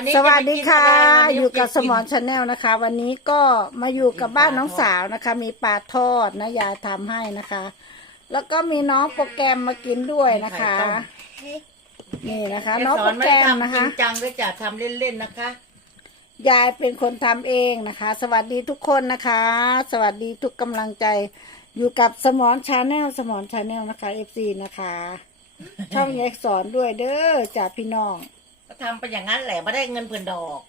วันนี้สวัสดีค่ะจไปกินอยู่กับสะไรมอนชาแนลนะคะ วันนี้ก็มาอยู่กับบ้านน้องสาวนะคะ มีปลาทอดนะยายทำให้นะคะ แล้วก็มีน้องโปรแกรมมากินด้วยนะคะนี่นะคะแม่น้องสโปอรนไม่แกรได้มทำนะจริคะงจังด้วยจ้ะทำเล่นๆนะคะ ยายเป็นคนทำเองนะคะ สวัสดีทุกคนนะคะ สวัสดีทุกกำลังใจ อยู่กับสมอนชาแนลสมอนชาแนลนะคะเอฟซีนะคะ ช่องยายสอนด้วยเด้อจากพี่น้องก็ ทำไปอย่างนั้นแหละไม่ได้เงินเพื่อนดอก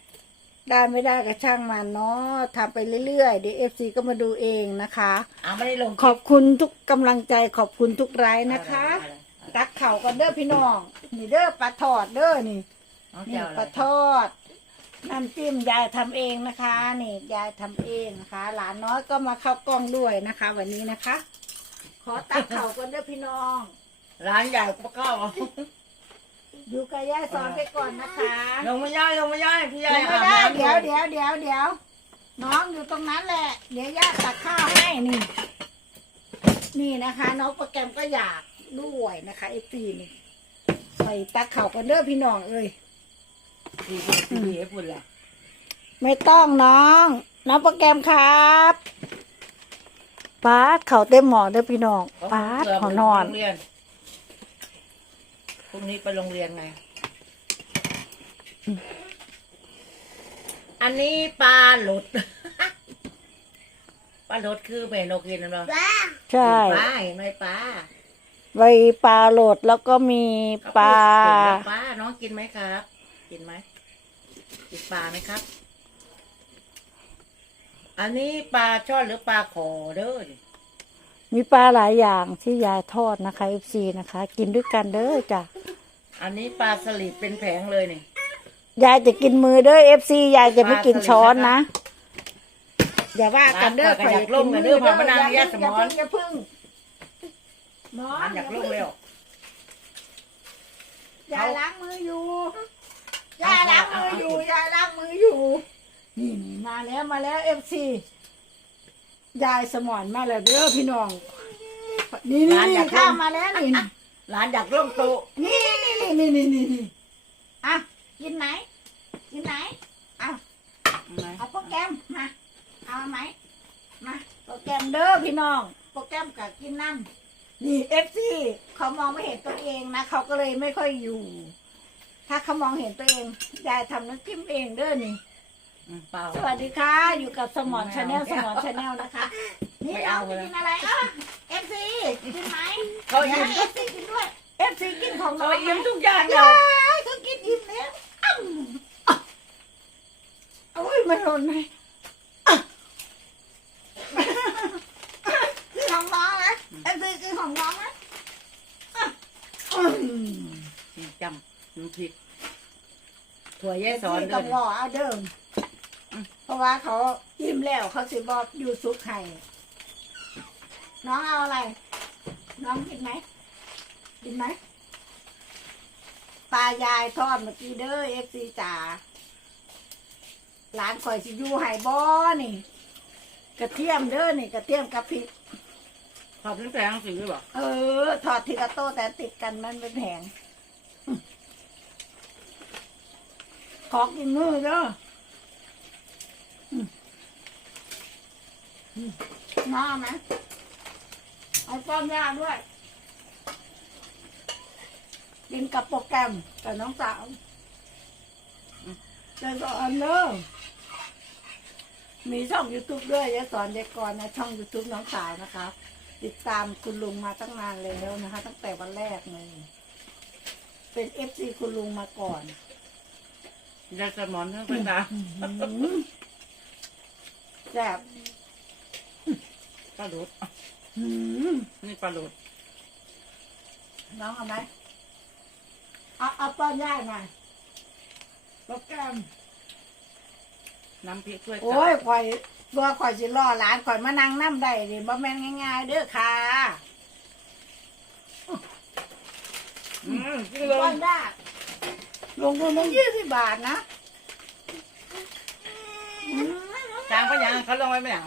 ได้ไม่ได้ก็ช่างมันเนาะทำไปเรื่อยๆเดี๋ยวเอฟซีก็มาดูเองนะคะอ่าไม่ได้ลงขอบคุณทุกกำลังใจขอบคุณทุกไลน์นะคะเอาเลยเอาเลยตักเข่ากันเด้อพี่น้องนี่เด้อปลาทอดเด้อนี่เอานี่เจ้าปลาทอดน้ำจิ้มยายทำเองนะคะนี่ยายทำเองนะคะ หลานน้อยก็มาเข้ากล้องด้วยนะคะ วันนี้นะคะ ขอตักเข่ากันเด้อพี่น้อง ร้านใหญ่ก็เข้า อยู่กับยายสอนไปก่อนนะคะลงไม่ย่อยลงไม่ย่อยพี่ยัย่อยงไม่ได้อาบน้ำเดี๋ยวเดี๋ยวเดี๋ยวเดี๋ยวน้องอยู่ตรงนั้นแหละ เดี๋ยวย่าตักข้าวให้นี่ นี่นะคะ น้องโปรแกรมก็อยากด้วยนะคะไอปีนี่ใส่ตักเข่ากันเด้อพี่น้องเอ้ยดีดีดีดีให้พูดแหละไม่ต้องน้อง น้องโปรแกรมครับป้าดเข่าเต็มหมอเด้อพี่น้องป้าดหอนอน โรงเรียน พรุ่งนี้ไปโรงเรียนไง อันนี้ปลาหลุด ปลาหลุดคือเมนูกินนะเนาะใช่ปลาเห็นไหมปลาใบปลาโหลดแล้วก็มีปลาปลาน้องกินไหมครับ กินไหมกินปลาไหมครับ อันนี้ปลาช่อนหรือปลาขอเด้อนี่มีปลาหลายอย่างที่ยายทอดนะคะเอฟซีนะคะ กินด้วยกันเด้อจ้ะ อันนี้ปลาสลิดเป็นแผงเลยนี่ ยายจะกินมือเด้อเอฟซียายจะไม่กินช้อนนะ อย่าว่ากันเด้อร้านเปิดกันอยากร่วมกันเด้อพอมานางยาสมอนอย่าพึ่งน้องอันอยากลงเร็วอย่าล้างมืออยู่อย่าล้างมืออยู่อย่าล้างมืออยู่ นี่นี่มาแล้วมาแล้วเอฟซียายสมอนมาแล้วเด้อพี่น้อง นี่นี่นี่ข้ามมาแล้วนี่ร้านอยากร่วมโต๊ะนี่ นี่นี่นี่นี่นี่อะกินไหนกินไหนอะเอาโปรแกรมมาเอาไหมมาโปรแกรมเด้อพี่น้อง โปรแกรมกับกินน้ำนี่เอฟซีเขามองไม่เห็นตัวเองนะเขาก็เลยไม่ค่อยอยู่ ถ้าเขามองเห็นตัวเองยายทำน้ำจิ้มเองเด้อนี่อืมเปล่าสวัสดีค่ะ อยู่กับสมอนชาแนลสมอนชาแนลนะคะ นี่ไม่เราเอาจะเลยกินอะไรอะเอฟซีกินไหมเขาอิ่มเอฟซีกินด้วยเอฟซี กินของน้เขาองไหมอิ่มทุกอย่างเลยยายก็กินอิ่มแล้วอ้ำอะโอ้ยมันหล่นไหมอะกินของน้องนะเอฟซีกินของน้องนะอะอืมนี่จำน้ำพริกถั่วแย่สอนที่ด้ต้วอยงรอเอาเดิม เพราะว่าเขาอิ่มแล้วเขาสิบอกอยู่ซุกไข่น้องเอาอะไร น้องกินไหมกินไหม ปลายายทอดเมื่อกี้เด้อเอฟซีจ๋าร้านข่อยสิอยู่ไห่บอนี่ กระเทียมเด้อนี่ กระเทียมกับพริกขอบคุณแสงสีบอกเออทอดทีละโต้แต่ติดกันมันเป็นแผงขอกินมือเด้ออืมอืมน้าไหมเอาต้มยาด้วย กินกับโปรแกรมกับน้องสาวจะสอนเด้อมีช่อง YouTube ด้วยจะสอนเด็กก่อนนะ ช่อง YouTube น้องสาวนะคะ ติดตามคุณลุงมาตั้งนานแล้วนะคะ ตั้งแต่วันแรกเลยเป็นเอฟซีคุณลุงมาก่อนยาสมอนทั้งเป็นตาแซ่บปลาหลุดหืมนี่ปลาหลุดน้องเอาไหม เอาเอาป้อนย่าหน่อยโปรแกรมน้ำพริกช่วยโอ้ยข่อยตัวข่อยสิล่อหลานข่อยมานั่งน้ำได้ดิบ่แม่นง่ายๆเด้อค่ะอืมกินเลป้อยนย่าลงทุนตั้งยี่สิบบาทนะอืมจางปะยังเขาลงไว้ไหมยัง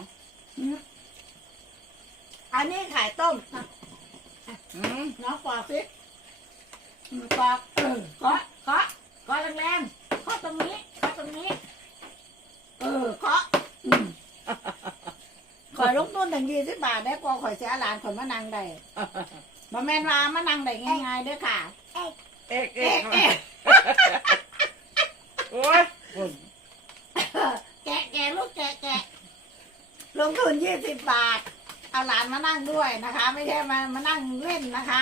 อืมอันนี้ไข่ต้ม อืมน้องปอกสิ ปอกเออเคาะเคาะเคาะแรงๆเคาะตรงนี้รงนี้ เออเคาะอืมขอยลงทุนถึงยี่สิบบาทได้พอข่อยเสียหลานข่อยมานั่งได้บ่แม่นว่ามานั่งได้ง่ายๆเด้อค่ะ เอ๊ะเอ๊ะเอ๊ะโอ้ยแกะแกะลูกแกะแกะลงทุนยี่สิบบาท เอาหลานมานั่งด้วยนะคะ ไม่ใช่มามานั่งเล่นนะคะ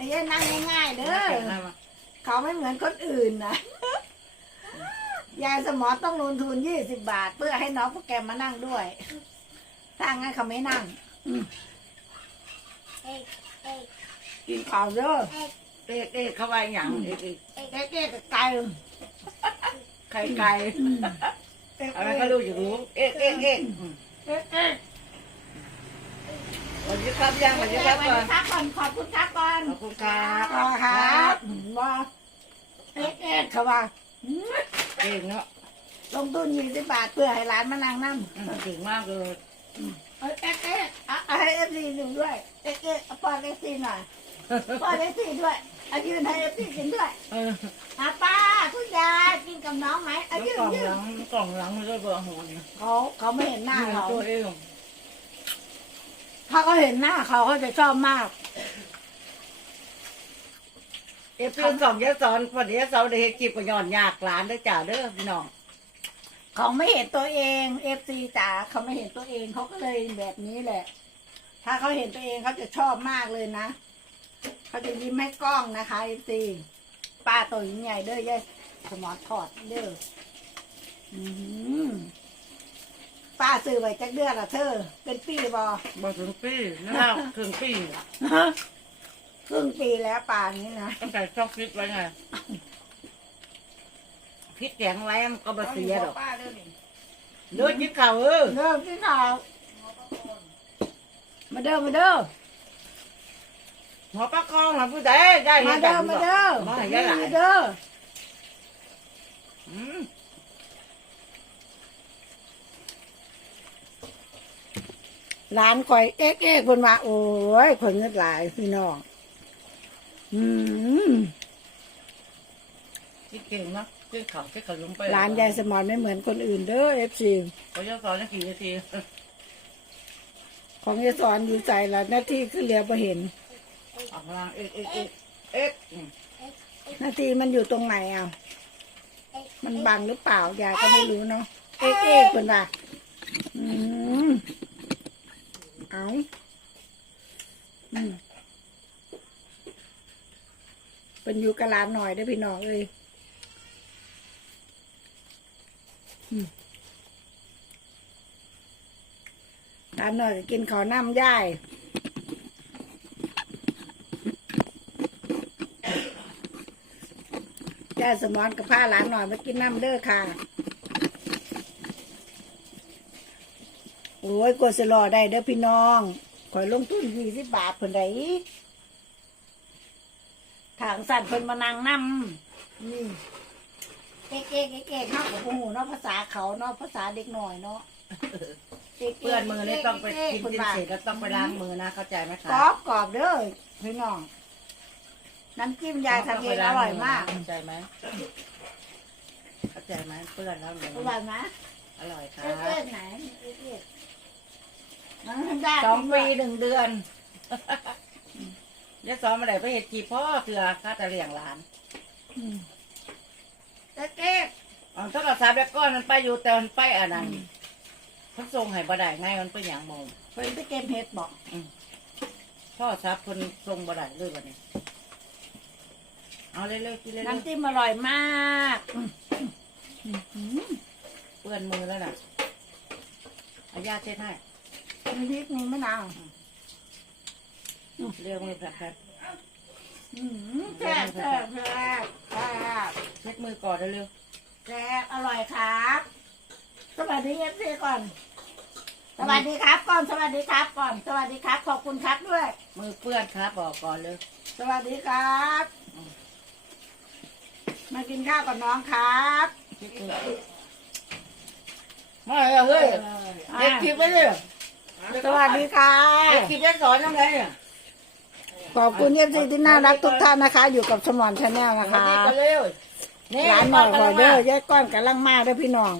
ไม่ใช่นั่งง่ายๆเด้อเขาไม่เหมือนคนอื่นนะยายสมอต้องลงทุนยี่สิบบาท เพื่อให้น้องพวกแกมานั่งด้วย ถ้างั้นเขาไม่นั่งอืมกินข้าวเด้อเอ๊ะเอ๊ะเขาว่าอย่างเอ๊ะเอ๊ะเอ๊ะเอ๊ะกับไก่ไข่ไก่อืมเอ๊ะอะไรเอ๊ะก็รู้อยู่รู้เอ๊ะเอ๊ะเอ๊ะเอ๊ะเอ๊ะส วัสดีครับยังสวัสดีครับสก่วัอสนดีครับก่อนขอบคุณครับก่อนขอบคุณครับต่อครับว่าเอ๊ะเอ๊ะเขาว่าอืมเก่งเนาะลงทุนยี่สิบบาทเพื่อให้ร้านมานั่งนั่งอืมเก่งมากเลยเอ๊ะเอ๊ะเอ๊ะอะเอาให้เอฟซีดูด้วยเอ๊ะเอ๊ะเอาป้อนเอฟซีหน่อยป้อนเอฟซีด้วยเอายืนให้เอฟซีกินด้วยเอออะป้าคุณยายกินกับน้องไหมเอาแล้วยืกนล่องยืหนลังกล่องหลังมันก็เบอร์หัวเนี่ยเขาเขาไม่เห็นหน้าเขาตัวเอง ถ้าเขาเห็นหน้าเขาเขาจะชอบมาก เอฟซีสองยะสอนพอดียะสอนเด็กจีบก็ย้อนยากหลานได้อจ้าเด้อพี่น้องเขาไม่เห็นตัวเองเอฟซีจ๋าเขาไม่เห็นตัวเองเขาก็เลยแบบนี้แหละ ถ้าเขาเห็นตัวเองเขาจะชอบมากเลยนะเขาจะยิ้มให้กล้องนะคะเอฟซีป้าตัวใหญ่เด้อยายสมอนถอดเด้ออืม ป้าซื้อไว้จักเดือนละเธอ เป็นปีบอบอกถึงปีนะครับถึงปีครึ่งปีแล้วป่านนี้นะตั้งแต่ช่องฟิตไว้ไงพิษแข็งไว้มันก็บาเสียดอกป้าเด้อนี่เด้อยิ้มข่าวเออเด้อพี่ข่าวมาเด้อมาเด้อหัวปลากองหลังผู้ใดได้มาเห็นเด้อกันมาบ่เด้อมาให้ยายหลายมาเด้อ อืม ร้านคอยเอ๊กเอ๊กคนมาโอ้ยคนเงินหลายพี่น้อง อืมคิดเก่งเนาะคิดข่าวคิดข่าวลงไปร้านยายสมอนไม่เหมือนคนอื่นเด้อเอฟซีเขาจะสอนนาทีนาทีของยายสอนอยู่ใจละหน้าที่คือเรียบมาเห็นออกกำลังเอ๊ะเอ๊ะเอ๊ะเอ๊ะอืมหน้าที่มันอยู่ตรงไหนอะมันบังหรือเปล่ายายก็ไม่รู้เนาะเอ๊กเอ๊กคนว่าอืม เอาอืมเป็นอยู่กับร้านหน่อยได้พี่น้องเอ้ยร้านหน่อยก็กินข้าวน้ำย่ายย่าสมอนกับผ้าหลานหน่อยมากินน้ำเด้อค่ะ โอ้ยกดสลอได้เด้อพี่น้องขอยลงทุนยี่สิบบาทเพิ่นได้ทางสั่นเพิ่นมานั่งนำนี่เอ๊กเอ๊กเอ๊กเอ๊กเนาะกับหูเนาะภาษาเขาเนาะภาษาเด็กหน่อยเนาะเปื้อนมือนี่ต้องไปกินเพิ่กินว่าเสร็จแล้วต้องไปล้างมือนะเข้าใจไหมคะกรอบกรอบเด้อพี่น้องน้ำจิ้มยายทำเองอร่อยมากเข้าใจไหมเข้าใจไหมเปื้อนแล้วเดี๋ยวอร่อยไหมอร่อยค่ะเอ๊ะเอ๊ะไหนเได้สองปีหนึ่งเดือนยายสอนมาไหนไปเห็ดกีพ่อเกลือข้าจะเลี้ยงหลานอืมเอ๊ะเอ๊ะอ๋อถ้ากับสามแบบก้อนมันไปอยู่แต่มันไปอันนั้นเขาส่งให้บ่ได้ไงมันเป็นอย่างโมงเพิ่นไปเก็บเห็ดบอกพ่อซับคนส่งบ่ได้เลยวันนี้เอาเร็วๆกินเร็วน้ำจิ้มอร่อยมากอืมอืมอืมๆเปื้อนมือแล้วน่ะเอาญาติเช็ดให้ มีพริกมีมะนาวเรียกมือแผลบอืมแซ่บแซ่บแซ่บแซ่บๆเช็ดมือก่อนเร็วแซ่บอร่อยครับ สวัสดีเอฟซีก่อน สวัสดีครับก่อน สวัสดีครับก่อน สวัสดีครับ ขอบคุณครับด้วย ๆมือเปื้อนครับบอกก่อนเลยสวัสดีครับ มากินข้าวกับน้องครับเช็ดมือมาเลยเฮ้ยเด็กคลิปไว้เลย สวัสดีค่ะเด็กคลิปจะสอนยังไงอะขอบคุณเอฟซีที่น่ารักทุกท่านนะคะ อยู่กับสมอนชาแนลสนะวัสคะ ดีกันเร็วนี่ร้านหน่อยขอเด้อมายายก้อนกำลังมาเด้อพี่น้อง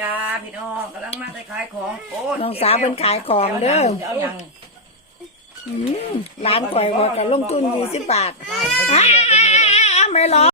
จ้าพี่น้องกำลังมาได้ขายของโอ้น้องสาวเพิ่นขายของเด้อ เอายังอืมร้านข่อยว่าก็ลงทุนยี่สิบบาท เอายัง อ้าไม่ร้อง